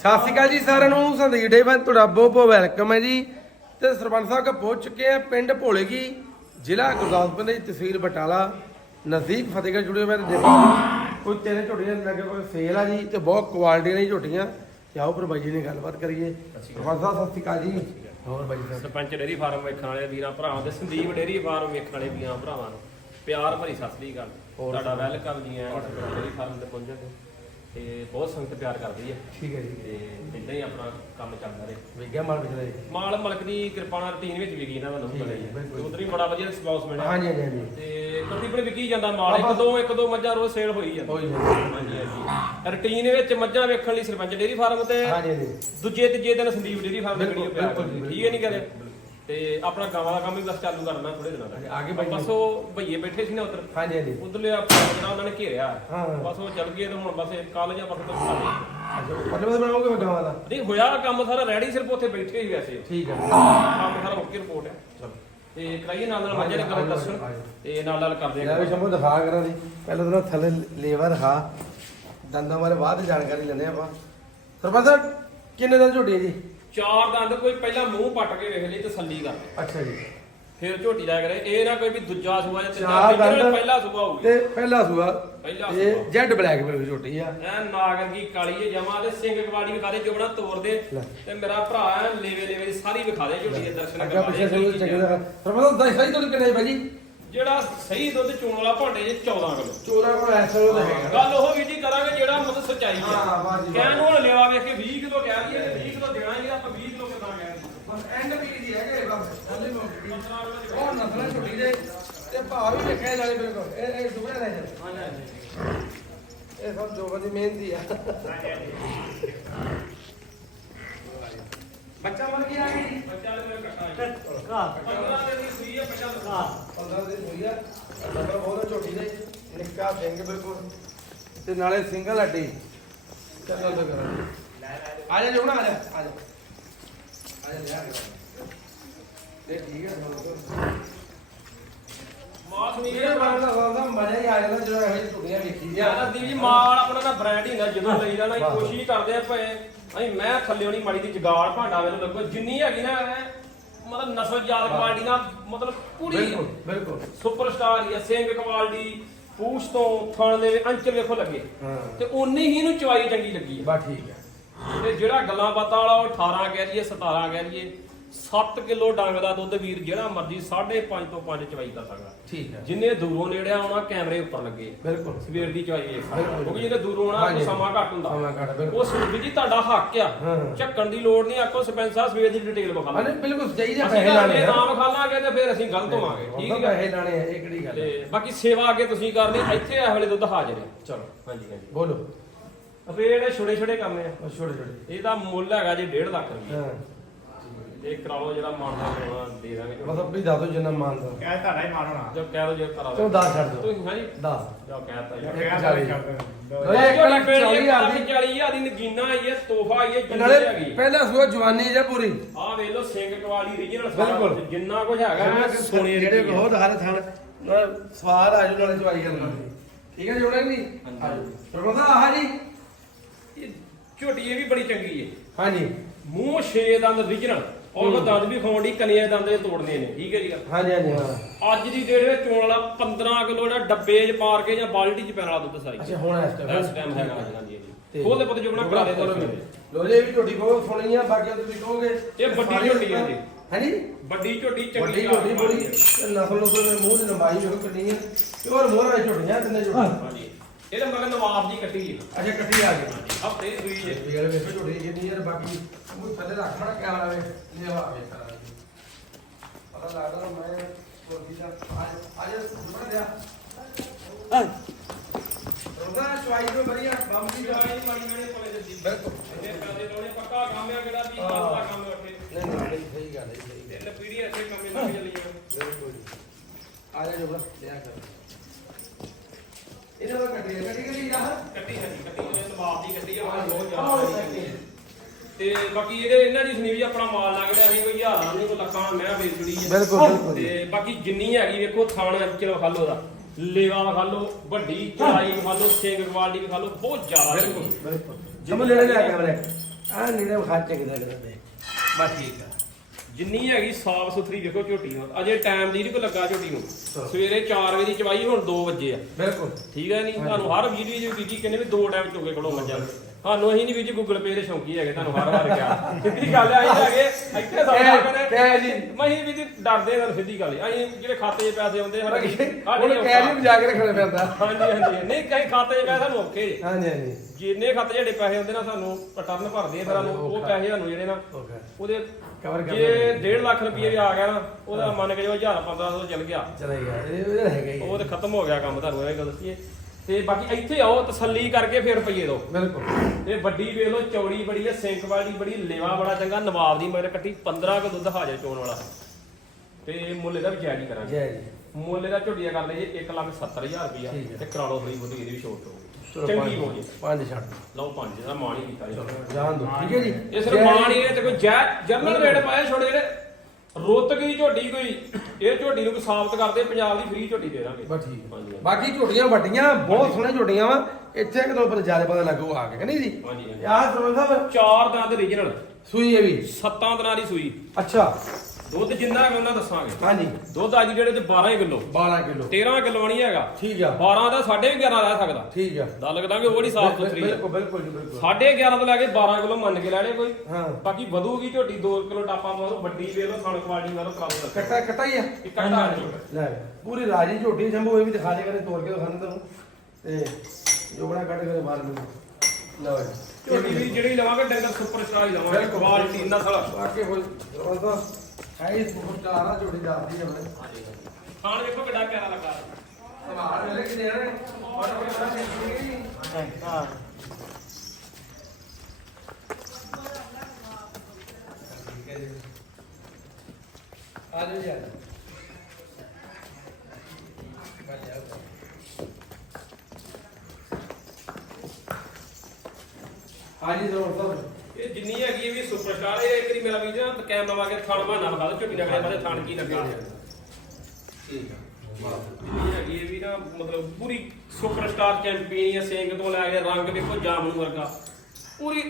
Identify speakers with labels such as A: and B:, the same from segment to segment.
A: ਸਤਿ ਸ਼੍ਰੀ ਅਕਾਲ ਜੀ ਸਾਰਿਆਂ ਨੂੰ। ਸੰਦੀਪ ਡੇ ਫਨ ਤੁਹਾਡਾ ਬਹੁਤ ਬਹੁਤ ਵੈਲਕਮ ਹੈ ਜੀ। ਤੇ ਸਰਪੰਚ ਸਾਹਿਬ ਕੋ ਪਹੁੰਚ ਚੁੱਕੇ ਆ ਪਿੰਡ ਭੋਲੇਗੀ ਜ਼ਿਲ੍ਹਾ ਗੁਰਦਾਸਪੁਰ ਦੇ ਤਹਿਸੀਲ ਬਟਾਲਾ ਨਜ਼ਦੀਕ ਫਤਿਹਗੜ੍ਹ ਜੁੜੇ ਹੋਏ ਤੇ ਦੇਖੋ ਕੋਈ ਤਿੰਨ ਝੋਟੀਆਂ ਲੱਗੇ ਕੋਈ ਸੇਲ ਆ ਜੀ ਤੇ ਬਹੁਤ ਕੁਆਲਿਟੀ ਦੀਆਂ ਝੋਟੀਆਂ। ਤੇ ਆਓ ਫਿਰ ਬਾਈ ਜੀ ਨੇ ਗੱਲਬਾਤ ਕਰੀਏ। ਸਰਪੰਚ ਸਾਹਿਬ ਸਤਿ ਸ਼੍ਰੀ ਅਕਾਲ ਜੀ। ਹੋਰ ਬਾਈ ਸਾਹਿਬ
B: ਸਰਪੰਚ ਡੇਰੀ ਫਾਰਮ ਵੇਖਣ ਵਾਲੇ ਵੀਰਾਂ ਭਰਾਵਾਂ ਤੇ ਸੰਦੀਪ ਡੇਰੀ ਫਾਰਮ ਵੇਖਣ ਵਾਲੇ ਵੀਰਾਂ ਭਰਾਵਾਂ ਨੂੰ। ਪਿਆਰ ਭਰੀ ਸਤਿ ਸ੍ਰੀ ਅਕਾਲ। ਤੁਹਾਡਾ ਵੈਲਕਮ ਜੀ ਸਰਪੰਚ ਡੇਰੀ ਫਾਰਮ ਤੇ ਪਹੁੰਚੇ। ਤੇ ਤੇ ਬਹੁਤ ਸੰਗਤ ਪਿਆਰ ਕਰਦੀ ਹੈ
A: ਠੀਕ ਹੈ ਜੀ।
B: ਤੇ ਇਦਾਂ ਹੀ ਆਪਣਾ ਕੰਮ ਚੱਲਦਾ ਰਹੇ।
A: ਵਿਗਿਆ ਮਾਲ ਵਿਚਦਾ ਜੀ
B: ਮਾਲ ਮਲਕ ਦੀ ਕਿਰਪਾ ਨਾਲ ਰੂਟੀਨ ਵਿੱਚ ਵਿਕੀ ਇਹਨਾਂ ਦਾ
A: ਠੀਕ ਹੈ
B: ਨੂੰ
A: ਜੀ।
B: ਉਧਰ ਵੀ ਬੜਾ ਵਧੀਆ ਰਿਸਪੌਂਸ ਮਿਲਿਆ।
A: ਹਾਂਜੀ ਹਾਂਜੀ ਹਾਂਜੀ।
B: ਤੇ ਤਕਰੀਬਨ ਵਿਕੀ ਜਾਂਦਾ ਮਾਲ। ਇੱਕ ਦੋ ਇੱਕ ਦੋ ਮੱਝਾਂ ਰੋਜ਼ ਸੇਲ ਹੋਈ ਜਾਂਦਾ।
A: ਹੋਈ
B: ਹਾਂਜੀ ਹਾਂਜੀ। ਰੂਟੀਨ ਵਿੱਚ ਮੱਝਾਂ ਵੇਖਣ ਲਈ ਸਰਪੰਚ ਡੇਰੀ ਫਾਰਮ ਤੇ
A: ਹਾਂਜੀ ਹਾਂਜੀ।
B: ਦੂਜੇ ਤੀਜੇ ਦਿਨ ਸੰਦੀਪ ਡੇਰੀ ਫਾਰਮ
A: ਬਿਲਕੁਲ,
B: ਲੱਗਣੀ ਪਿਆ ਠੀਕ ਹੈ ਨਹੀਂ ਕਰੇ ਤੇ ਆਪਣਾ ਗਾਵਾਂ ਦਾ ਕੰਮ ਵੀ ਬਸ ਚਾਲੂ ਕਰਨਾ ਥੋੜੇ ਦਿਨਾਂ ਤੱਕ।
A: ਆਗੇ ਬਾਈ
B: ਬਸ ਉਹ ਭਈਏ ਬੈਠੇ ਸੀ ਨਾ ਉਧਰ।
A: ਹਾਂਜੀ ਹਾਂਜੀ।
B: ਉਧਰਲੇ ਆਪਣਾ ਜਿਹੜਾ ਉਹਨਾਂ ਨੇ ਘੇਰਿਆ।
A: ਹਾਂ।
B: ਬਸ ਉਹ ਚੱਲ ਗਏ ਤੇ ਹੁਣ ਬਸ ਕੱਲ ਜਾਂ ਪਰਸੋਂ ਤੱਕ ਸਾਰੇ
A: ਅੱਛਾ ਪੱਲੇ ਬਣਾਓਗੇ ਗਾਵਾਂ ਦਾ
B: ਨਹੀਂ ਹੋਇਆ ਕੰਮ ਸਾਰਾ ਰੈਡੀ ਸਿਰਫ ਉੱਥੇ ਬੈਠੇ ਹੀ ਵੈਸੇ।
A: ਠੀਕ ਹੈ
B: ਕੰਮ ਸਾਰਾ ਓਕੇ ਰਿਪੋਰਟ ਹੈ
A: ਚਲੋ।
B: ਤੇ ਕਰਾਈਏ ਨਾਲ ਨਾਲ ਮੱਝਾਂ ਦੇ ਕਰੋ ਦਰਸ਼ਨ। ਤੇ ਨਾਲ ਨਾਲ ਕਰਦੇ
A: ਲੈ ਵੀ ਸ਼ੰਭੂ ਦਿਖਾ ਕਰਾਂ ਦੀ ਪਹਿਲਾਂ ਤਾਂ ਨਾ ਥੱਲੇ ਲੇਵਰ ਹਾਂ। ਦੰਦਾਂ ਬਾਰੇ ਬਾਅਦ ਚ ਜਾਣਕਾਰੀ ਲੈਣੇ ਆਪਾਂ। ਸਰਪੰਚ ਸਾਹਿਬ ਕਿੰਨੇ ਦਿਨ ਝੋਟੀ ਹੈ ਜੀ?
B: ਚਾਰ ਦੰਦ ਕੋਈ ਪਹਿਲਾਂ ਮੂੰਹ ਪੱਟ ਕੇ ਵੇਖ ਲਈ ਤਸੱਲੀ ਕਰ
A: ਅੱਛਾ ਜੀ।
B: ਫਿਰ ਝੋਟੀ ਜਾ ਕਰੇ। ਇਹ ਨਾ ਕੋਈ ਵੀ ਦੂਜਾ ਸੂਆ ਜਾਂ
A: ਚਾਰ
B: ਤੀਜਾ
A: ਦੰਦ
B: ਪਹਿਲਾ ਸੂਆ ਹੋਊਗੀ।
A: ਤੇ ਪਹਿਲਾ ਸੂਆ।
B: ਪਹਿਲਾ
A: ਇਹ
B: ਸੂਆ।
A: ਜੈਡ ਬਲੈਕ ਬਿਲਕੁਲ ਝੋਟੀ ਆ।
B: ਐ ਨਾਗਰ ਕੀ ਕਾਲੀ ਇਹ ਜਮਾ ਤੇ ਸਿੰਘ ਕਵਾੜੀ ਵਿਖਾ ਦੇ ਜੋਬਣਾ ਤੋੜ ਦੇ
A: ਲੈ।
B: ਤੇ ਮੇਰਾ ਭਰਾ ਐ ਲੇਵੇ ਲੇਵੇ ਦੀ ਸਾਰੀ ਵਿਖਾ ਦੇ ਝੋਟੀ ਦੇ ਦਰਸ਼ਨ
A: ਅੱਗਾ
B: ਕਰਵਾ
A: ਪਿੱਛੇ
B: ਦੇ
A: ਚੰਗੇ ਦਾ। ਸਰਪੰਚ ਸਾਹਿਬ ਦੱਸ ਸਹੀ ਤੁਹਾਨੂੰ ਕਿੰਨੇ ਭਾਜੀ
B: ਜਿਹੜਾ ਸਹੀ ਦੁੱਧ ਚੋਣ ਵਾਲਾ ਭਾਂਡੇ ਜੇ 14 ਕਿਲੋ।
A: ਚੋਰਾ ਕੋਲ ਐਸਾ ਉਹ
B: ਗੱਲ ਉਹ ਵੀ ਜੀ ਕਰਾਂਗੇ ਜਿਹੜਾ ਮਤਲਬ ਸੱਚਾਈ ਹੈ
A: ਹਾਂ, ਵਾਹ ਜੀ, ਵਾਹ।
B: ਕਹਿਣ ਨੂੰ ਹੁਣ ਲਿਆ ਵੇਖ ਕੇ 20 ਕਿਲੋ ਕਹਿ ਦਈਏ ਤੇ 20 ਕਿਲੋ ਦੇਣਾ ਹੀ ਆ, ਆਪਾਂ 20 ਕਿਲੋ ਕਿਦਾਂ ਕਹਿ ਦਈਏ
A: ਬਸ ਐਂਡ ਵੀ ਜੀ ਹੈਗੇ, ਬਸ ਥੱਲੇ ਮੋਟੀ ਉਹ ਨਸਲਾਂ ਝੋਟੀ ਦੇ ਤੇ ਭਾਅ ਵੀ ਲਿਖਿਆ ਨਾਲੇ ਬਿਲਕੁਲ। ਇਹ ਇਹ ਦੁਬੜਾ ਲੈ ਜਾ
B: ਹਾਂਜੀ ਹਾਂਜੀ
A: ਇਹ ਸਭ ਜੋ ਬੰਦੀ ਮਿਹਨਤੀ ਆ। ਬੱਚਾ ਮਰ ਗਿਆ ਜੀ।
B: ਬੱਚਾ ਦੇ ਮੇਰੇ ਕੱਟਾ 15 ਦਿਨ ਦੀ ਸੂਈ ਆ ਬੱਚਾ ਦਾ
A: 15 ਦਿਨ ਹੋਈ ਆ। ਨੰਬਰ ਬਹੁਤ ਝੋਟੀ ਦੇ। ਨਿੱਕਾ ਸਿੰਘ ਬਿਲਕੁਲ। ਤੇ ਨਾਲੇ ਸਿੰਗਲ ਹੱਡੀ ਚੱਲੋ ਤੇ ਕਰੋ ਆ ਜਾ ਜੁਣਾ ਆ ਜਾ ਆ ਜਾ। ਆ ਜਾ ਲਿਆ ਇਹ ਠੀਕ ਹੈ
B: ਮਾਸ ਨਹੀਂ
A: ਇਹ ਬਣਦਾ ਹੁੰਦਾ ਮਜ਼ਾ ਹੀ ਆ ਜਾਂਦਾ ਜਦੋਂ ਇਹੋ ਜਿਹੀ ਝੋਟੀਆਂ ਵੇਖੀ ਦੀਆਂ।
B: ਯਾਰ ਦੀ ਵੀ ਮਾਲ ਆਪਣਾ ਨਾ ਬ੍ਰਾਂਡ ਹੀ ਹੁੰਦਾ ਜਦੋਂ ਲਈ ਜਾਣਾ ਅਸੀਂ ਕੋਸ਼ਿਸ਼ ਕਰਦੇ ਆ ਭਏ ਅਸੀਂ ਮੈਂ ਥੱਲੇ ਹੋਣੀ ਮਾੜੀ ਦੀ ਜਗਾੜ ਭਾਂਡਾ ਮੈਨੂੰ ਲੱਗੋ ਜਿੰਨੀ ਹੈਗੀ ਨਾ ਮਤਲਬ ਨਸਲ ਜਾਤ ਕੁਆਲਿਟੀ ਨਾਲ ਮਤਲਬ ਪੂਰੀ
A: ਬਿਲਕੁਲ ਬਿਲਕੁਲ।
B: ਸੁਪਰਸਟਾਰ ਹੀ ਆ ਸਿੰਘ ਕੁਆਲਿਟੀ ਪੂਛ ਤੋਂ ਥਣ ਦੇ ਅੰਚਲ ਵੇਖੋ ਲੱਗੇ।
A: ਹਾਂ।
B: ਤੇ ਉਨੀ ਹੀ ਨੂੰ ਚਵਾਈ ਚੰਗੀ ਲੱਗੀ ਹੈ
A: ਬਾ ਠੀਕ ਹੈ
B: ਤੇ ਜਿਹੜਾ ਗੱਲਾਂ ਬਾਤਾਂ ਵਾਲਾ ਉਹ 18 ਕਹਿ ਲਈਏ 17 ਕਹਿ ਲਈਏ 7 ਕਿਲੋ ਡੰਗ ਦਾ ਦੁੱਧ ਵੀਰ ਜਿਹੜਾ ਮਰਜ਼ੀ 5.5 ਤੋਂ 5 ਚਵਾਈ ਕਰ ਸਕਦਾ।
A: ਠੀਕ ਹੈ।
B: ਜਿੰਨੇ ਦੂਰੋਂ ਨੇੜੇ ਆਉਣਾ ਕੈਮਰੇ ਉੱਪਰ ਲੱਗੇ।
A: ਬਿਲਕੁਲ।
B: ਸਵੇਰ ਦੀ ਚਵਾਈ ਵੇਖ ਸਕਦੇ। ਕਿਉਂਕਿ ਜਿਹਦੇ ਦੂਰੋਂ ਆਉਣਾ। ਉਹ ਸਮਾਂ ਘੱਟ ਹੁੰਦਾ।
A: ਸਮਾਂ ਘੱਟ, ਬਿਲਕੁਲ।
B: ਉਹ ਸੁਣ ਜੀ ਤੁਹਾਡਾ ਹੱਕ ਆ। ਝੱਕਣ ਦੀ ਲੋੜ ਨਹੀਂ ਆਖੋ ਸਰਪੰਚ ਸਾਹਿਬ ਸਵੇਰ ਦੀ ਡਿਟੇਲ ਵਿਖਾ ਲਓ
A: ਬਿਲਕੁਲ ਚਾਹੀਦੇ ਪੈਸੇ ਲਾਣੇ
B: ਨਾਮ ਖਾਲਾਂਗੇ ਤੇ ਫਿਰ ਅਸੀਂ ਗਲਤ ਹੋਵਾਂਗੇ। ਠੀਕ ਹੈ।
A: ਪੈਸੇ ਲਾਣੇ ਆ ਇਹ ਕਿਹੜੀ ਗੱਲ ਹੈ
B: ਬਾਕੀ ਸੇਵਾ ਅੱਗੇ ਤੁਸੀਂ ਕਰਨੀ ਇੱਥੇ ਇਹ ਵੇਲੇ ਦੁੱਧ ਹਾਜ਼ਰ ਹੈ
A: ਚਲੋ
B: ਹਾਂਜੀ ਹਾਂਜੀ।
A: ਬੋਲੋ।
B: ਅਪੇੜ ਛੋਟੇ ਛੋਟੇ ਕੰਮ ਆ।
A: ਉਹ ਛੋਟੇ ਛੋਟੇ।
B: ਇਹਦਾ ਮੁੱਲ ਹੈਗਾ ਜੀ 1.5 ਲੱਖ ਰੁਪਏ।
A: ਹਾਂ।
B: ਇਹ ਕਰਾ ਲਓ ਜਿਹੜਾ ਮਾਨਦਾ ਕਰਾਉਣਾ ਦੇ ਦਾਂਗੇ।
A: ਬਸ ਆਪਣੀ ਦੱਸ ਦਿਓ ਜਿੰਨਾ ਮੰਨਦਾ
C: ਕਹਿ ਤੁਹਾਡਾ ਹੀ ਮਾਨ ਹੋਣਾ।
B: ਜੋ ਕਹਿ ਲਓ ਜੇ ਕਰਾ
A: ਚਲੋ
B: ਲਓ
A: 10 ਛੱਡ ਦਿਓ।
B: ਤੁਸੀਂ ਹਾਂਜੀ
A: 10
B: ਜੋ ਕਹਿਤਾ ਜੀ
A: ਇੱਕ
C: ਕਹਿ
A: ਚਾਲੀ।
C: ਤੁਹਾਡਾ
A: ਓਏ, ਇੱਕ ਲੱਖ ਚਾਲੀ ਹਜ਼ਾਰ ਦੀ।
B: 40000 ਦੀ ਨਗੀਨਾ ਆਈ ਹੈ ਤੋਹਫਾ ਆਈ ਹੈ
A: ਤੇ
B: ਜਿੰਨੀ
A: ਨਾਲੇ ਪਹਿਲਾ ਸੂਆ ਜਵਾਨੀ ਜੇ ਪੂਰੀ।
B: ਆਹ ਵੇਖ ਲਓ ਸਿੰਘ ਕਵਾਲੀ ਰੀਜਨਲ
A: ਬਿਲਕੁਲ।
B: ਜਿੰਨਾ ਕੁਝ ਹੈਗਾ ਸੋਨੇ ਦੀ
A: ਜਿਹੜੇ। ਬਹੁਤ ਹਰ ਥਣ ਨਾਲ ਸਵਾਦ ਆ ਜੂ ਨਾਲੇ ਚਵਾਈ ਕਰਨਾ। ਠੀਕ ਹੈ ਜੋੜਾ ਨਹੀਂ?
B: ਹਾਂਜੀ।
A: ਆਜੋ ਸਰਵਦਾ ਆਹ ਜੀ।
B: ਝੋਟੀ ਇਹ ਵੀ ਬੜੀ ਚੰਗੀ ਹੈ
A: ਹਾਂਜੀ।
B: ਮੂੰਹ ਛੇ ਦੰਦ ਰੀਜਨਲ ਔਰ ਉਹ ਦੰਦ ਵੀ ਖਾਉਣ ਦੀ ਕਨੀਆਂ ਦੰਦ ਦੇ ਤੋੜਨੇ ਨੇ ਠੀਕ ਹੈ ਜੀ
A: ਹਾਂਜੀ ਹਾਂਜੀ ਹਾਂ।
B: ਅੱਜ ਦੀ ਡੇਟ ਵਿੱਚ ਚੋਣ ਵਾਲਾ 15 ਕਿਲੋ ਜਿਹੜਾ ਡੱਬੇ 'ਚ ਪਾਰ ਕੇ ਜਾਂ ਬਾਲਟੀ 'ਚ ਪੈਣ ਵਾਲਾ ਦੁੱਧ ਸਾਈ।
A: ਅੱਛਾ ਹੁਣ ਇਸ ਟਾਈਮ
B: ਇਸ ਟਾਈਮ ਹੈਗਾ ਹਾਂਜੀ ਹਾਂਜੀ ਖੋਲੇ ਪੁੱਤ ਜੁਗਣਾ ਕਰਾ ਦੇ ਦੋ
A: ਵੀ। ਲੋ ਜੀ ਇਹ ਵੀ ਝੋਟੀ ਬਹੁਤ ਸੋਹਣੀ ਆ ਬਾਕੀ ਤੁਸੀਂ ਕਹੋਗੇ
B: ਇਹ ਵੱਡੀ ਝੋਟੀ ਆ ਜੀ।
A: ਹਾਂਜੀ?
B: ਵੱਡੀ ਝੋਟੀ ਚੰਗੀ
A: ਵੱਡੀ ਝੋਟੀ
B: ਹੈ।
A: ਤੇ ਨਸਲ ਨਸਲ ਦੇ ਮੂੰਹ ਦੀ ਲੰਬਾਈ ਵੇਖੋ ਕਿੰਨੀ ਹੈ। ਪਿਓਰ ਮੋਹਰਾ ਦੀ ਝੋਟੀਆਂ ਕਿੰਨੇ ਝੋਟੀਆਂ?
B: ਹਾਂਜੀ। ਇਹਦੇ ਮਗਰ ਨਵਾਬ ਦੀ ਕੱਟੀ ਹੈ
A: ਅੱਛਾ ਕੱਟੀ ਆ ਗਈ।
B: ਹਫ਼ਤੇ ਸੂਈ ਜੇ।
A: ਇਹ ਵੇਖੋ ਝੋਟੀ ਕਿੰਨੀ ਹੈ ਤੇ ਬਾਕੀ ਉਹ ਥੱਲੇ ਰੱਖਣਾ ਕੈਮਰਾ ਵੇ ਲੈਵਾ ਵੇ ਸਾਰਾ ਪਤਾ ਲੱਗਦਾ ਮੈਂ ਕੋਠੀ ਦਾ ਅੱਜ ਅੱਜ ਸੁਣ ਲਿਆ ਰੋਦਾ ਚਵਾਈ ਤੋਂ ਬੜੀਆ ਬੰਮ ਦੀ
B: ਜਵਾਈ ਮਾੜੀ ਮਾੜੀ ਕੋਲੇ ਦਿੱਤੀ।
A: ਬਿਲਕੁਲ।
B: ਇਹਦੇ ਪੈਸੇ ਲਾਉਣੇ ਪੱਕਾ ਕੰਮ ਹੈ ਕਿਹੜਾ ਵੀ ਦਾ ਕੰਮ ਹੈ ਉੱਥੇ।
A: ਨਹੀਂ ਨਹੀਂ ਨਹੀਂ, ਸਹੀ ਗੱਲ ਹੈ ਜੀ, ਸਹੀ ਗੱਲ
B: ਤਿੰਨ ਪੀੜ੍ਹੀਆਂ ਇੱਥੇ ਕੰਮ ਦੀ ਚੱਲੀਆਂ
A: ਬਿਲਕੁਲ। ਜੀ ਆ ਜਾ ਜੋਬੜਾ ਲਿਆ ਕਰ ਕੱਟੀ ਹੈ ਕੱਟੀ ਕੱਟੀ ਆ
B: ਕੱਟੀ ਹੈ ਜੀ ਕੱਟੀ ਉਹਨੇ ਨਵਾਬ ਦੀ ਕੱਟੀ ਆ ਉਹ ਬਹੁਤ
A: ਆਹ
B: ਜ਼ਿਆਦਾ
A: ਕੱਟੀ ਹੈ।
B: ਤੇ ਬਾਕੀ ਇਹਦੇ ਇਹਨਾਂ ਦੀ ਸੁਨੀਵੀ ਆਪਣਾ ਮਾਲ ਲੱਗ ਰਿਹਾ ਅਸੀਂ ਕੋਈ ਹਜ਼ਾਰਾਂ ਨਹੀਂ ਕੋਈ ਲੱਖਾਂ ਨਾਲ ਮੈਂ ਵੇਚ ਛੜੀ ਹੈ।
A: ਬਿਲਕੁਲ ਬਿਲਕੁਲ ਜੀ।
B: ਤੇ ਬਾਕੀ ਜਿੰਨੀ ਹੈਗੀ ਵੇਖੋ ਥਾਣ ਚਲੋ ਖਾਲੋ ਦਾ। ਲੇਵਾ ਵਿਖਾ ਲਓ ਵੱਡੀ ਚੜਾਈ ਵਿਖਾ ਲਓ ਸਿੰਘ ਕੁਆਲਿਟੀ ਵਿਖਾ ਲਓ ਬਹੁਤ ਜ਼ਿਆਦਾ
A: ਬਿਲਕੁਲ ਬਿਲਕੁਲ। ਜਮ ਲੈ ਕੈਮਰੇ ਆ ਨੀੜੇ ਖਾਚੇ ਕਿਦਾਂ ਕਰਦੇ
B: ਬਸ ਠੀਕ ਆ ਜਿੰਨੀ ਹੈਗੀ ਸਾਫ਼ ਸੁਥਰੀ ਵੇਖੋ ਝੋਟੀ ਨੂੰ ਅਜੇ ਟਾਈਮ ਦੀ ਨਹੀਂ ਕੋਈ ਲੱਗਾ ਝੋਟੀ ਨੂੰ। ਸਵੇਰੇ 4 ਵਜੇ ਦੀ ਚਵਾਈ ਹੁਣ 2 ਵਜੇ ਆ।
A: ਬਿਲਕੁਲ।
B: ਠੀਕ ਹੈ ਨਹੀਂ ਤੁਹਾਨੂੰ ਹਰ ਵੀਡੀਓ ਜੀ ਬੀਜੀ ਕਹਿੰਦੇ ਵੀ ਦੋ ਟਾਈਮ ਚੋਗੇ ਖੜੋ ਮੱਝਾਂ ਸਾਨੂੰ ਅਸੀਂ ਨਹੀਂ ਵੀ ਜੀ ਗੂਗਲ ਪੇ ਦੇ ਸ਼ੌਂਕੀ ਹੈਗੇ ਤੁਹਾਨੂੰ ਹਰ ਵਾਰ ਕਿਹਾ। ਸਿੱਧੀ ਗੱਲ ਹੈ ਅਸੀਂ ਹੈਗੇ ਇੱਥੇ ਸੌਦਾ
A: ਕਹਿ-
B: ਕਰੇ
A: ਕਹਿ ਜੀ।
B: ਮਹੀਂ ਵੀ ਜੀ ਡਰਦੇ ਹਾਂ ਸਿੱਧੀ ਗੱਲ। ਅਸੀਂ ਜਿਹੜੇ ਖਾਤੇ 'ਚ ਪੈਸੇ ਆਉਂਦੇ ਸਾਡੇ ਸਾਡੇ
A: ਕਹਿ ਲਈ ਜਾ ਕੇ ਰੱਖਣਾ ਪੈਂਦਾ।
B: ਹਾਂਜੀ ਹਾਂਜੀ। ਨਹੀਂ ਕਈ ਖਾਤੇ 'ਚ ਪੈਸੇ ਸਾਨੂੰ ਔਖੇ। ਜੇ।
A: ਹਾਂਜੀ ਹਾਂਜੀ।
B: ਜਿੰਨੇ ਖਾਤੇ ਜਿਹੜੇ ਪੈਸੇ ਹੁੰਦੇ ਨਾ ਸਾਨੂੰ ਰਿਟਰਨ ਭਰਦੇ ਆ ਫਿਰ ਉਹ ਪੈਸੇ ਸਾਨੂੰ ਜਿਹੜੇ ਨਾ ਉਹਦੇ
A: ਕਵਰ ਕਰ
B: ਜੇ 1.5 ਲੱਖ ਰੁਪਏ ਵੀ ਆ ਗਿਆ ਨਾ ਉਹਦਾ ਮੰਨ ਕੇ ਜੋ 1000 1500 ਚੱਲ ਗਿਆ।
A: ਚਲੇਗਾ ਇਹ ਇਹ ਹੈਗਾ ਹੀ
B: ਉਹ ਤੇ ਖਤਮ ਹੋ ਗਿਆ ਕੰਮ ਤੁਹਾਨੂੰ ਇਹ ਗੱਲ ਦੱਸੀਏ। ਤੇ ਬਾਕੀ ਇੱਥੇ ਆਓ ਤਸੱਲੀ ਕਰਕੇ ਫਿਰ ਰੁਪਈਏ ਦਿਓ
A: ਬਿਲਕੁਲ।
B: ਤੇ ਵੱਡੀ ਵੇਖ ਲਓ ਚੌੜੀ ਬੜੀ ਹੈ ਸਿੰਕ ਵਾਲੀ ਬੜੀ ਲੇਵਾ ਬੜਾ ਚੰਗਾ ਨਵਾਬ ਦੀ ਮਗਰ ਕੱਟੀ 15 ਕਿਲੋ ਦੁੱਧ ਹਾਜ਼ਰ ਚੋਣ ਵਾਲਾ। ਤੇ ਮੁੱਲ ਇਹਦਾ ਵੀ ਜਾਇਜ਼ ਹੀ ਕਰਾਂਗੇ।
A: ਜੈ ਜੀ
B: ਮੁੱਲ ਇਹਦਾ ਝੋਟੀਆ ਕਰ ਲਈਏ 1,70,000 ਰੁਪਇਆ
A: ਠੀਕ ਹੈ।
B: ਤੇ ਕਰਾ ਲਓ ਥੋੜੀ ਬਹੁਤੀ ਇਹਦੀ ਵੀ ਛੋਟ
A: ਚਲੋ
B: ਚੰਗੀ
A: ਪੰਜ-
B: ਹੋਣੀ
A: ਪੰਜ ਛੱਡ ਦਿਓ।
B: ਲਓ ਪੰਜ ਦਾ ਮਾਣ ਹੀ ਕੀਤਾ ਜੀ।
A: ਜਾਣ ਦੋ ਠੀਕ ਹੈ ਜੀ?
B: ਇਹ ਸਿਰਫ ਮਾਣ ਹੀ ਹੈ ਤੇ ਕੋਈ ਜੈ ਜਰਨਲ ਰੇਟ ਪਾਏ ਛੋੜੇ ਜਿਹੜੇ। ਰੋਤਕੀ ਝੋਟੀ ਕੋਈ? ਇਹ ਝੋਟੀ ਨੂੰ ਕੋਈ ਸਾਬਤ ਕਰਦੇ ਪੰਜਾਬ ਦੀ ਫ੍ਰੀ ਝੋਟੀ ਦੇ ਦਾਂਗੇ।
A: ਬਸ ਠੀਕ
B: ਹਾਂਜੀ,
A: ਹੈ।
B: ਹਾਂਜੀ।
A: ਬਾਕੀ ਝੋਟੀਆਂ ਵੱਡੀਆਂ ਬਹੁਤ ਸੋਹਣੀਆਂ ਝੋਟੀਆਂ ਵਾ। ਇੱਥੇ ਕਿਦੋਂ ਪਰ ਜ਼ਿਆਦਾ ਪਤਾ ਲੱਗੂ ਆ ਕੇ ਕਿ ਨਹੀਂ ਜੀ?
B: ਹਾਂਜੀ, ਹਾਂਜੀ।
A: ਆਹ ਸਰਵਨ ਸਾਹਿਬ।
B: ਚਾਰ ਦੰਦ ਰੀਜਨਲ
A: ਸੂਈ ਇਹ ਵੀ?
B: ਸੱਤਾਂ ਦਿਨਾਂ ਦੀ ਸੂਈ।
A: ਅੱਛਾ।
B: ਦੁੱਧ ਜਿੰਨਾ ਹੈਗਾ ਉਹਨਾਂ ਦੱਸਾਂਗੇ।
A: ਹਾਂਜੀ।
B: ਦੁੱਧ ਅੱਜ ਜਿਹੜੇ ਤੇ 12 ਕਿਲੋ।
A: 12 ਕਿਲੋ।
B: 13 ਕਿਲੋ ਨਹੀਂ ਹੈਗਾ।
A: ਠੀਕ ਆ।
B: 12 ਦਾ 11.5 ਰਹਿ ਸਕਦਾ।
A: ਠੀਕ ਆ।
B: ਦਾ ਲੱਗਦਾਂਗੇ ਉਹ ਨਹੀਂ ਸਾਫ਼ ਸੁਥਰੀ ਹੈ
A: ਬਿਲਕੁਲ ਬਿਲਕੁਲ ਜੀ ਬਿਲਕੁਲ।
B: 11.5 ਤੋਂ ਲੈ ਕੇ 12 ਕਿਲੋ ਮੰਨ ਕੇ ਲੈ ਲੈ ਕੋਈ।
A: ਹਾਂ।
B: ਬਾਕੀ ਵਧੂਗੀ ਝੋਟੀ 2 ਕਿਲੋ ਟਾਪਾ ਮਾਰੋ ਵੱਡੀ ਵੇਖ ਲਓ ਖਾਣ ਕੁਆਲਿਟੀ ਮਾਰੋ ਕਰਾ ਲਓ
A: ਕੱਟਾ ਕੱਟਾ ਹੀ ਆ।
B: ਇੱਕ ਕੱਟਾ
A: ਲੈ ਪੂਰੀ ਰਾਜੀ ਝੋਟੀ ਜੰਬੂ ਇਹ ਵੀ ਦਿਖਾ ਦੇ ਕਰੇ ਤੋੜ ਕੇ ਦਿਖਾਣੇ ਤੁਹਾਨੂੰ। ਤੇ ਜੋਬੜਾ ਕੱਢ ਕੇ ਬਾਹਰ ਨੂੰ। ਲਓ ਜੀ।
B: ਝੋਟੀ ਵੀ ਜਿਹੜੀ ਲਵਾਂਗੇ ਡੰਗਰ ਸੁਪਰ ਸਟਾਰ ਹੀ ਲਵਾਂਗੇ।
A: ਬਿਲਕੁਲ।
B: ਕੁਆਲਿਟੀ ਨਸਲ
A: ਬਾਕੀ ਕੋਈ ਰੋਜ਼ਾ ਹੈ ਇਸ ਬਹੁਤ ਚਾਰਾ ਝੋਟੀ ਜਾਂਦੀ ਹੈ ਆਪਣੇ
B: ਖਾਣ ਵੇਖੋ ਕਿੱਡਾ ਪਿਆਰਾ ਲੱਗਾ।
A: ਸਮਾਰ ਵੇਲੇ ਕਿਨੇ ਆਣੇ ਆਪਣੇ ਬੜਾ ਜੀ। ਹਾਂ ਆ ਜਾਓ ਜਾਓ। ਹਾਂਜੀ ਜ਼ਰੂਰ ਸਰ
B: ਇਹ ਜਿੰਨੀ ਹੈਗੀ ਇਹ ਵੀ ਸੁਪਰ ਸਟਾਰ ਇਹ ਇੱਕ ਵਾਰੀ ਮੇਰਾ ਵੀਰ ਨਾ ਕੈਮਰਾ ਲਾ ਕੇ ਥਣ ਵਿਖਾ ਦਿਓ ਝੋਟੀ ਲੱਗਦੇ ਬਾਰੇ ਥਣ ਕੀ ਲੱਗਾ
A: ਠੀਕ ਆ
B: ਜਿੰਨੀ ਹੈਗੀ ਇਹ ਵੀ ਨਾ ਮਤਲਬ ਪੂਰੀ ਸੁਪਰ ਸਟਾਰ ਚੈਂਪੀਅਨ ਜਾਂ ਸਿੰਘ ਤੋਂ ਲੈ ਕੇ ਰੰਗ ਵੇਖੋ ਜਾਮਨ ਵਰਗਾ। ਪੂਰੀ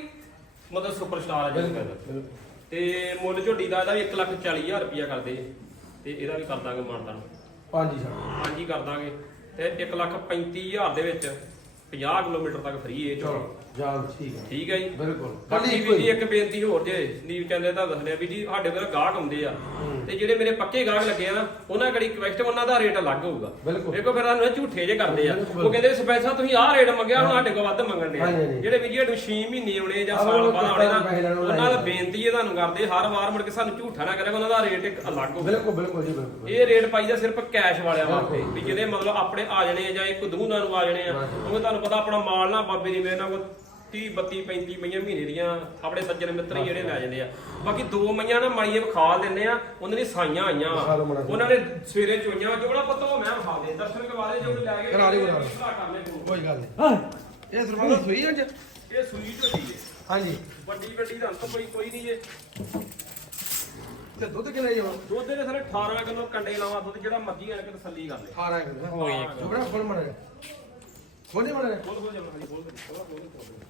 B: ਮਤਲਬ ਸੁਪਰ ਸਟਾਰ ਹੈ ਕਹਿੰਦਾ ਤੇ ਮੁੱਲ ਝੋਟੀ ਦਾ ਇਹਦਾ ਵੀ 140000 ਰੁਪਇਆ ਕਰਦੇ ਜੀ। ਤੇ ਇਹਦਾ ਵੀ ਕਰ ਦਾਂਗੇ ਮਾਨਤਾ ਨੂੰ।
A: ਪੰਜ ਹੀ ਛੱਡ
B: ਹਾਂਜੀ ਕਰ ਦਾਂਗੇ। ਤੇ 135000 ਦੇ ਵਿੱਚ 50 ਕਿਲੋਮੀਟਰ ਤੱਕ ਫ੍ਰੀ ਝੋਟੀ।
A: ਚਲੋ। ਠੀਕ ਹੈ।
B: ਠੀਕ ਹੈ ਜੀ।
A: ਬਿਲਕੁਲ।
B: ਬਾਕੀ ਵੀ ਜੀ ਇੱਕ ਬੇਨਤੀ ਹੋਰ ਜੇ ਨੀਵ ਚੈਨਲ ਦਾ ਦੱਸਣਿਆ ਵੀ ਜੀ ਸਾਡੇ ਕੋਲ ਗਾਹਕ ਆਉਂਦੇ ਆ। ਤੇ ਜਿਹੜੇ ਮੇਰੇ ਪੱਕੇ ਗਾਹਕ ਲੱਗੇ ਆ ਨਾ ਉਹਨਾਂ ਕੜੀ ਰਿਕਵੈਸਟ ਉਹਨਾਂ ਦਾ ਰੇਟ ਅਲੱਗ ਹੋਊਗਾ।
A: ਬਿਲਕੁਲ।
B: ਦੇਖੋ ਫਿਰ ਸਾਨੂੰ ਇਹ ਝੂਠੇ ਜੇ ਕਰਦੇ ਆ।
A: ਬਿਲਕੁਲ।
B: ਉਹ ਕਹਿੰਦੇ ਸਪੈਸ਼ਲ ਤੁਸੀਂ ਆਹ ਰੇਟ ਮੰਗਿਆ ਹੁਣ ਸਾਡੇ ਕੋਲ ਵੱਧ ਮੰਗਣ ਦੇ
A: ਹਾਂਜੀ, ਹਾਂਜੀ।
B: ਜਿਹੜੇ ਵੀ ਜਿਹੜੇ 6 ਮਹੀਨੇ ਆਉਣੇ ਜਾਂ
A: ਆਹ
B: ਸਾਲ
A: ਉਹ
B: ਬਾਅਦ ਆਉਣੇ ਨਾ
A: ਪੈਸੇ ਲੈਣ ਵਾਲੇ
B: ਉਹਨਾਂ ਦਾ ਬੇਨਤੀ ਹੈ ਤੁਹਾਨੂੰ ਕਰਦੇ ਹਰ ਵਾਰ ਮੁੜ ਕੇ ਸਾਨੂੰ ਝੂਠਾ ਨਾ ਕਰਿਆ ਉਹਨਾਂ ਦਾ ਰੇਟ ਇੱਕ ਅਲੱਗ ਹੋਊਗਾ।
A: ਬਿਲਕੁਲ ਬਿਲਕੁਲ ਜੀ ਬਿਲਕੁਲ।
B: ਇਹ ਰੇਟ ਪਾਈਦਾ ਸਿਰਫ ਕੈਸ਼ ਵਾਲਿਆਂ ਵਾਸਤੇ।
A: ਬਿਲਕੁਲ।
B: ਵੀ ਜਿਹਦੇ ਮਤਲਬ ਆਪਣੇ ਆ ਜਾਣੇ ਆ ਜਾਂ ਇੱਕ ਦੂਨਾਂ ਨੂੰ ਆ ਜਾਣੇ ਆ।
A: ਹਾਂਜੀ।
B: ਕਿਉਂਕਿ ਤੁਹਾਨੂੰ ਪਤਾ ਆਪਣਾ ਮਾਲ ਨਾ ਬਾਬੇ ਦੀ ਮੇਰੇ ਨਾਲ 30 32 35 ਮਈਆਂ ਮਹੀਨੇ ਦੀਆਂ ਆਪਣੇ ਸੱਜਣ ਮਿੱਤਰ ਹੀ ਜਿਹੜੇ ਲੈ ਜਾਂਦੇ ਆ। ਬਾਕੀ ਦੋ ਮਈਆਂ ਨਾ ਮਾਈਏ ਵਿਖਾਲ ਦਿੰਦੇ ਆ ਉਹਨਾਂ ਦੀ ਸਾਈਆਂ ਆਈਆਂ। ਵਾ।
A: ਵਿਖਾ ਦਿਓ ਮਾੜਾ ਜਿਹਾ।
B: ਉਹਨਾਂ ਨੇ ਸਵੇਰੇ ਚੋਈਆਂ ਜੋ ਬੜਾ ਪਤਾ ਮੈਂ ਵਿਖਾ ਦੇ ਦਰਸ਼ਨ ਕਰਵਾ ਦੇ ਜੋ ਵੀ ਲੈ ਗਏ
A: ਕਰਾ ਦਿਓ, ਕਰਾ ਦਿਓ।
B: ਭਰਾ ਕਰ ਲੈ ਕੋਲ।
A: ਕੋਈ ਗੱਲ ਨਹੀਂ। ਇਹ ਸਰਬੰਧ ਸੂਈ ਅੱਜ?
B: ਇਹ ਸੂਈ ਝੋਟੀ ਹੈ
A: ਹਾਂਜੀ।
B: ਵੱਡੀ ਵੱਡੀ ਦਾ ਅੰਤ ਕੋਈ ਕੋਈ ਨਹੀਂ ਜੇ
A: ਤੇ ਦੁੱਧ ਕਿੰਨਾ ਜੀ ਹੁਣ?
B: ਦੁੱਧ ਦੇ ਸਾਰੇ 18 ਕਿਲੋ ਕੰਡੇ ਲਾਵਾ ਦੁੱਧ ਜਿਹੜਾ ਮਰਜ਼ੀ ਆ ਕੇ ਤਸੱਲੀ ਕਰ ਲੈ।
A: 18 ਕਿਲੋ। ਹੋ ਗਿਆ ਜੋਬੜਾ ਫੁੱਲ ਮੜਾ ਖੋਲੇ ਮੜਾ
B: ਖੋਲ ਖੋਲ ਜਮਾ ਜੀ ਖੋਲ ਖੋਲ ਖੋਲ ਖੋਲ।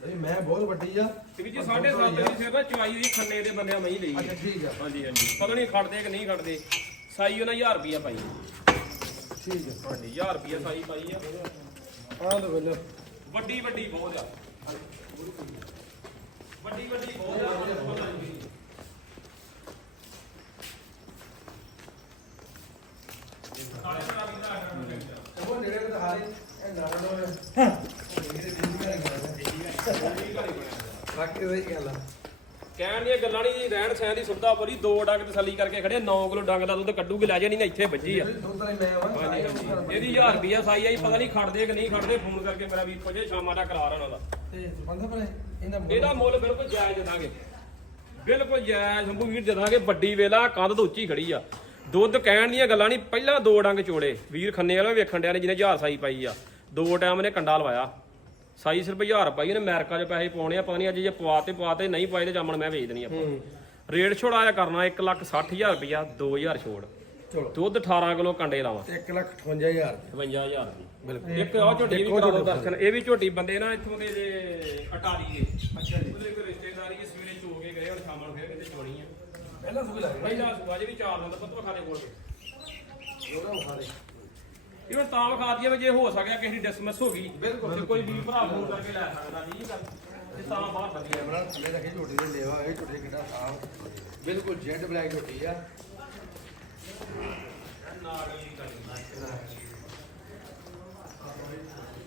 A: ਨਹੀਂ ਮੈਂ ਬਹੁਤ ਵੱਡੀ ਆ।
B: ਤੇ ਵੀ ਜੀ 7.5 ਦੀ ਸਿਰ ਦਾ ਚਵਾਈ ਦੀ ਖੰਨੇ ਦੇ ਬੰਦਿਆਂ ਮੈਂ ਹੀ ਲਈ
A: ਅੱਛਾ
B: ਹੈ।
A: ਠੀਕ ਆ।
B: ਹਾਂਜੀ ਹਾਂਜੀ। ਪਤਾ ਨਹੀਂ ਖੜਦੇ ਕਿ ਨਹੀਂ ਖੜਦੇ। ਸਾਈ ਉਹਨਾਂ 1000 ਰੁਪਿਆ ਪਾਈ।
A: ਠੀਕ ਆ।
B: ਹਾਂਜੀ 1000 ਰੁਪਿਆ ਸਾਈ ਪਾਈ ਆ।
A: ਆਹ ਲੋ ਵੇਲੋ
B: ਵੱਡੀ ਵੱਡੀ ਬਹੁਤ ਆ। ਵੱਡੀ ਵੱਡੀ ਬਹੁਤ ਆ
A: ਉਹ ਨੇੜੇ ਤੇ ਹਾਰੇ ਇਹ ਨਾਲੋਂ ਨੇ ਇਹਦੇ ਦਿਨ ਦੀ ਗੱਲ ਉਹੀ ਗੱਲ ਆ?
B: ਕਹਿਣ ਦੀਆਂ ਗੱਲਾਂ ਨਹੀਂ ਜੀ ਰਹਿਣ ਸਹਿਣ ਦੀ ਸੁਵਿਧਾ ਬੜੀ ਦੋ ਡੰਗ ਤਸੱਲੀ ਕਰਕੇ ਖੜੇ 9 ਕਿਲੋ ਡੰਗ ਦਾ ਦੁੱਧ ਕੱਢੂਗੇ ਲੈ ਜੇ ਨਹੀਂ ਨਾ ਇੱਥੇ ਵੱਜੀ ਆ।
A: ਦੁੱਧ ਮੈਂ ਆਵਾਂ
B: ਇਹਦੀ 1000 ਰੁਪਿਆ ਸਾਈ ਆਈ ਪਤਾ ਨਹੀਂ ਖੜਦੇ ਕਿ ਨਹੀਂ ਖੜਦੇ ਫੋਨ ਕਰਕੇ ਮੇਰਾ ਵੀਰ ਪੁੱਛੇ ਸ਼ਾਮਾਂ ਦਾ ਕਰਾਰ ਉਹਨਾਂ ਦਾ।
A: ਤੇ ਬੰਦਾ ਪਰ ਇਹਦਾ ਮੁੱਲ-
B: ਇਹਦਾ ਮੁੱਲ ਬਿਲਕੁਲ ਜਾਇਜ਼ ਦਾਂਗੇ ਬਿਲਕੁਲ ਜਾਇਜ਼ ਸ਼ੰਭੂ ਵੀਰ ਦੇ ਦਾਂਗੇ ਵੱਡੀ ਵੇਲਾ ਕੰਧ ਤੋਂ ਉੱਚੀ ਖੜੀ ਆ। ਦੁੱਧ ਕਹਿਣ ਦੀਆਂ ਗੱਲਾਂ ਨਹੀਂ ਪਹਿਲਾਂ ਦੋ ਡੰਗ ਚੋੜੇ ਵੀਰ ਖੰਨੇ ਵਾਲਾ ਵੇਖਣ ਡਿਆ ਨੇ ਜਿਹਨੇ ਹਜ਼ਾਰ ਸਾਈ ਪਾਈ ਆ। ਦੋ ਟਾਈਮ ਨੇ ਕੰਡਾ ਲਵਾਇਆ। ਸਾਈ ਸਿਰਫ ਹਜ਼ਾਰ ਪਾਈ ਉਹਨੇ ਅਮਰੀਕਾ 'ਚ ਪੈਸੇ ਪਾਉਣੇ ਆ ਪਤਾ ਨਹੀਂ ਅੱਜ ਜੇ ਪਵਾ ਤੇ ਪਵਾ ਤੇ ਨਹੀਂ ਪਾਏ ਤੇ ਜਾਮਣ ਮੈਂ ਵੇਚ ਦੇਣੀ ਆਪਾਂ। ਰੇਟ ਛੋੜਾਇਆ ਕਰਨਾ 1 ਲੱਖ 60000 ਰੁਪਇਆ 2000 ਛੋੜ
A: ਚਲੋ।
B: ਦੁੱਧ 18 ਕਿਲੋ ਕੰਡੇ ਲਾਵਾਂ
A: 1 ਲੱਖ 58000
B: 55000 ਦੀ
A: ਬਿਲਕੁਲ।
B: ਇੱਕ ਆ ਝੋਟੀ ਵੀ ਕਰਾ ਦਿਓ ਦਰਸ਼ਨ। ਇਹ ਵੀ ਝੋਟੀ ਬੰਦੇ ਨਾ ਇੱਥੋਂ ਦੇ ਜੇ ਅਟਾਰੀ ਦੇ।
A: ਅੱਛਾ ਜੀ।
B: ਉਹਦੇ ਕੋਲ ਜਾਣਕਾਰੀ ਜੀ ਸਵੇਰੇ ਚੋ ਕੇ ਗਏ ਹੁਣ ਸ਼ਾਮਾਂ ਨੂੰ ਫੇਰ ਕਿਤੇ ਚੋਣੀ ਆ।
A: ਪਹਿਲਾਂ ਸੁਬਹ ਲੱਗ
B: ਪਹਿਲਾਂ ਸੁਬਾਹ ਵੀ ਚਾਰ ਦਿਨ ਦਾ ਪਤਵਾ ਖਾਣੇ ਕੋਲ। ਕੇ
A: ਉਹਦਾ ਵਿਖਾ
B: ਹੁਣ ਤਾਂ ਵਿਖਾ ਦਈਏ ਵੀ ਜੇ ਹੋ ਸਕਿਆ ਕਿਸੇ ਦੀ ਡਿਸਮਿਸ ਹੋ ਗਈ।
A: ਬਿਲਕੁਲ,
B: ਕੋਈ ਵੀਰ ਭਰਾ ਫੋਨ ਕਰਕੇ ਲੈ ਸਕਦਾ ਠੀਕ ਆ ਤੇ ਤਾਂ ਬਾਹਰ ਵਧੀਆ।
A: ਕੈਮਰਾ ਥੱਲੇ ਰੱਖੀ ਝੋਟੀ ਦੇ ਲੇਵਾ ਇਹ ਝੋਟੀ ਕਿੱਡਾ ਸਾਫ਼। ਬਿਲਕੁਲ ਜੈਡ ਬਲੈਕ ਝੋਟੀ ਆ।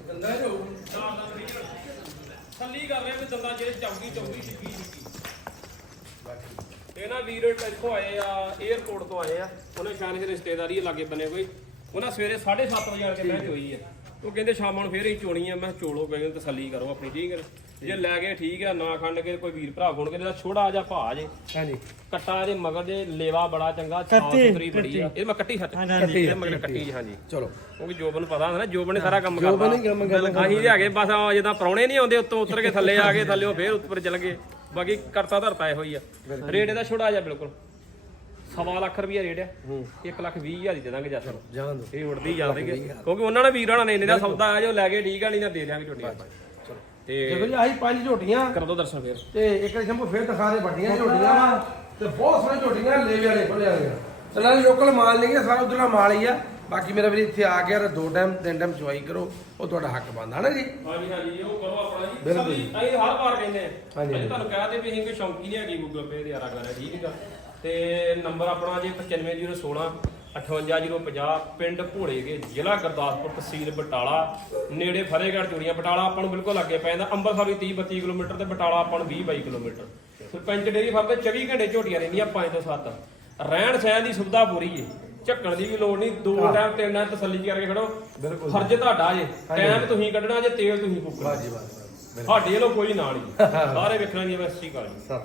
A: ਗੰਦਾ ਜੋ
B: ਥੱਲੀ ਕਰ ਰਿਹਾ ਵੀ ਦੰਦਾਂ ਜਿਹੜੇ ਚੌਗੀ ਚੌਗੀ ਛਿੱਕੀ ਛਿੱਕੀ।
A: ਬਾਕੀ
B: ਇਹ ਨਾ ਵੀਰ ਇੱਥੋਂ ਆਏ ਆ 에어ਪੋਰਟ ਤੋਂ ਆਏ ਆ। ਉਹਨੇ ਸ਼ਾਨ ਰਿਸ਼ਤੇਦਾਰੀ ਲਾਗੇ ਬੰਨੇ ਕੋਈ। ਉਹਨਾਂ ਸਵੇਰੇ 7:30 ਵਜੇ ਆ ਕੇ ਬਹਿ ਹੋਈ ਆ। ਉਹ ਕਹਿੰਦੇ ਸ਼ਾਮਾਂ ਨੂੰ ਫੇਰ ਹੀ ਚੋਣੀ ਆ। ਮੈਂ ਚੋਲੋ ਗਏ ਤਸੱਲੀ ਕਰੋ ਆਪਣੀ ਠੀਕ ਹੈ ਜੇ ਲੈ ਗਏ ਠੀਕ ਆ ਨਾ ਖੰਡ ਕੇ ਕੋਈ ਵੀਰ ਭਰਾ ਖੋਣ ਕੇ ਇਹਦਾ ਛੋੜਾ ਜਿਹਾ ਭਾ ਜੇ।
A: ਹਾਂਜੀ।
B: ਕੱਟਾ ਇਹਦੇ ਮਗਰ ਦੇ ਲੇਵਾ ਬੜਾ ਚੰਗਾ ਸਾਫ਼ ਸੁਥਰੀ ਬੜੀ ਆ। ਇਹ ਮੈਂ ਕੱਟੀ ਹੱਟ
A: ਕੱਟੀ
B: ਇਹ ਮਗਰ ਕੱਟੀ ਜੀ ਹਾਂਜੀ।
A: ਚਲੋ।
B: ਕਿਉਂਕਿ ਜੋਬਨ ਨੂੰ ਪਤਾ ਹੁੰਦਾ ਨਾ ਜੋਬਨ ਨੇ ਸਾਰਾ ਕੰਮ ਕਰਦਾ
A: ਜੋਬਨ ਹੀ ਕੰਮ ਕਰਦਾ।
B: ਅਸੀਂ ਲਿਆ ਕੇ ਬਸ ਆ ਜਿੱਦਾਂ ਪਰੌਣੇ ਨਹੀਂ ਆਉਂਦੇ ਉੱਤੋਂ ਉਤਰ ਕੇ ਥੱਲੇ ਆ ਗਏ ਥੱਲੇ ਉਹ ਫੇਰ ਉੱਪਰ ਚਲ ਗਏ। ਬਾਕੀ ਕਰਤਾ ਧਰਤਾ ਇਹੋ ਹੀ ਆ। ਰੇਟ ਇਹਦਾ ਛੋੜਾ ਜਿਹਾ ਬਿਲਕੁਲ। ਸਵਾ ਲੱਖ ਰੁਪਈਆ ਰੇਟ ਆ।
A: ਹੂੰ।
B: 1 ਲੱਖ 20 ਹਜ਼ਾਰ ਦੀ ਦੇ ਦਾਂਗੇ ਜੱਸ। ਨੂੰ
A: ਜਾਣ ਦੋ
B: ਇਹ ਉੜਦੀ ਜਾਂਦੇਗੇ ਕਿਉਂਕਿ ਉਹਨਾਂ ਨੇ ਵੀਰਾਂ ਨੇ ਇੰਨੇ ਦਾ ਸੌਦਾ ਆ ਜੋ ਲੈ ਕੇ ਠੀਕ ਆ ਨਹੀਂ ਨਾ ਦੇ ਦਿਆਂਗੇ ਝੋਟੀਆਂ।
A: ਚਲੋ।
B: ਤੇ
A: ਦੇਖੋ ਜੀ ਆਹੀ ਪੰਜ ਝੋਟੀਆਂ।
B: ਕਰ ਦੋ ਦਰਸ਼ਨ ਫੇਰ।
A: ਤੇ ਇੱਕ ਸ਼ੰਭੂ ਫੇਰ ਦਿਖਾ ਦੇ ਵੱਡੀਆਂ ਝੋਟੀਆਂ ਵਾ। ਤੇ ਬਹੁਤ ਸੋਹਣੀਆਂ ਝੋਟੀਆਂ ਲੇਵੇ ਵਾਲੇ ਖੋਲੇ ਵਾਲੀਆਂ ਤੇ ਨਾਲੇ ਲੋਕਲ ਮਾਲ ਨਹੀਂ ਹੈ ਸਾਰਾ ਉਧਰਲਾ ਮਾਲ ਹੀ ਆ। ਬਾਕੀ ਮੇਰਾ ਵੀਰ ਇੱਥੇ ਆ ਗਿਆ ਤੇ ਦੋ ਟਾਈਮ ਤਿੰਨ ਟਾਈਮ ਚੁਆਈ ਕਰੋ। ਉਹ ਤੁਹਾਡਾ ਹੱਕ ਬਣਦਾ ਹੈ ਨਾ ਜੀ?
B: ਹਾਂਜੀ ਹਾਂਜੀ ਉਹ ਕਰੋ ਆਪਣਾ ਜੀ।
A: ਬਿਲਕੁਲ।
B: ਅਸੀਂ ਅਸੀਂ ਹਰ ਵਾਰ ਕਹਿੰਦੇ ਆ।
A: ਹਾਂਜੀ,
B: ਅਸੀਂ ਤੁਹਾਨੂੰ ਕਹਦੇ ਵੀ ਅਸੀਂ ਕੋਈ ਸ਼ੌਂਕੀ ਨਹੀਂ ਹੈਗੀ ਗੂਗਲ ਪੇ ਦੇ ਆਰਾ ਕਰਾ ਠੀਕ ਹੈਗਾ ਤੇ ਨੰਬਰ ਆਪਣਾ ਜੀ 95016 58050 ਪਿੰਡ ਭੋੜੇਗੇ ਜ਼ਿਲ੍ਹਾ ਗੁਰਦਾਸਪੁਰ ਤਹਿਸੀਲ ਬਟਾਲਾ ਨੇੜੇ ਫਰੇਗੜ੍ਹ ਚੂੜੀਆਂ ਬਟਾਲਾ ਆਪਾਂ ਨੂੰ ਬਿਲਕੁਲ ਅੱਗੇ ਪੈਂਦਾ ਅੰਮ੍ਰਿਤਸਰ ਵੀ 30 32 ਕਿਲੋਮੀਟਰ ਤੇ ਬਟਾਲਾ ਆਪਾਂ ਨੂੰ 20 22 ਕਿਲੋਮੀਟਰ ਸਰਪੰਚ ਡੇਰੀ ਫਾਰਮ ਤੇ 24 ਘੰਟੇ ਝੋਟੀਆਂ ਰਹਿੰਦੀਆਂ 5 ਤੋਂ 7 ਰਹਿਣ ਸਹਿਣ ਦੀ ਸੁਵਿਧਾ ਪੂਰੀ ਏ ਝੱਕਣ ਦੀ ਵੀ ਲੋੜ ਨਹੀਂ ਦੋ ਟਾਈਮ ਤਿੰਨ ਟਾਈਮ ਤਸੱਲੀ ਕਰਕੇ ਖੜੋ।
A: ਬਿਲਕੁਲ।
B: ਫਰਜ਼ ਤੁਹਾਡਾ ਜੇ ਟਾਈਮ ਤੁਸੀਂ ਕੱਢਣਾ ਜੇ ਤੇਲ ਤੁਸੀਂ ਫੂਕਣਾ।
A: ਬਾਜੀ ਬਾਜੀ
B: ਸਾਡੇ ਵੱਲੋਂ ਕੋਈ ਨਾਲ ਨਹੀਂ। ਸਾਰੇ ਵੇਖਣਾ ਜੀ ਬਸ ਠੀਕ ਆ ਜੀ।